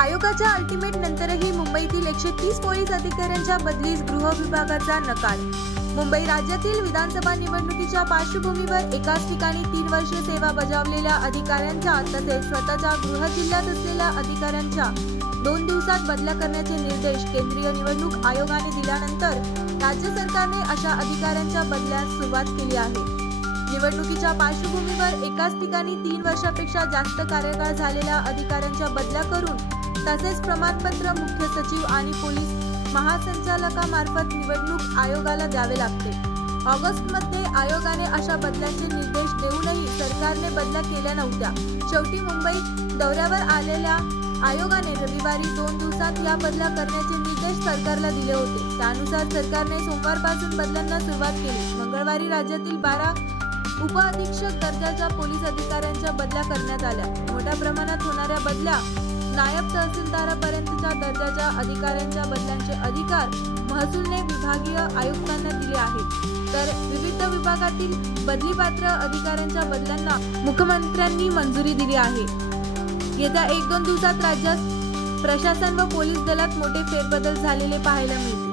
आयोगाच्या अल्टिमेट नंतरही मुंबईतील 130 पोलीस अधिकाऱ्यांच्या बदलीस गृह विभागाचा नकार। मुंबई राज्यातील विधानसभा निवडणुकीच्या पार्श्वभूमीवर एकाच ठिकाणी 3 वर्ष सेवा बजावलेल्या अधिकाऱ्यांच्या तसेच स्वतःच्या गृह जिल्ह्यात असलेल्या अधिकाऱ्यांच्या 2 दिवसात बदल्या करण्याचे निर्देश केंद्रीय निवडणूक आयोगाने दिल्यानंतर राज्य सरकारने अशा अधिकाऱ्यांच्या बदल्यास सुरुवात केली आहे। निवडणुकीच्या पार्श्वभूमीवर एकाच ठिकाणी 3 वर्षापेक्षा जास्त कार्यकाळ झालेल्या अधिकाऱ्यांच्या बदल्या करून तसेच प्रमाणपत्र मुख्य सचिव आणि पोलीस महासंचालकामार्फत निवडणूक आयोगाला द्यावे लागते। ऑगस्टमध्ये आयोगाने अशा बदल्यांचे निर्देश देऊनही सरकारने बदल्या केल्या नव्हत्या। शेवटी मुंबई दौऱ्यावर आलेल्या आयोगाने रविवारी 2 दिवसात या बदल्या करण्याचे निर्देश सरकारला दिले होते। त्यानुसार सरकारने सोमवारपासून बदल्यांना सुरुवात केली। मंगळवारी राज्यातील 12 उपअधीक्षक दर्जाच्या पोलीस अधिकाऱ्यांच्या बदल्या करण्यात आल्या। मोठ्या प्रमाणात होणाऱ्या बदल्या नायब तहसीलदारापर्यंतच्या दर्जाच्या अधिकाऱ्यांच्या बदल्यांचे अधिकार महसूलने विभागीय आयुक्तांना दिले आहेत, तर विविध विभागातील बदलीपात्र अधिकाऱ्यांच्या बदल्यांना मुख्यमंत्र्यांनी मंजुरी दिली आहे। येत्या 1-2 दिवसात राज्यात प्रशासन व पोलीस दलात मोठे फेरबदल झालेले पाहायला मिळतील।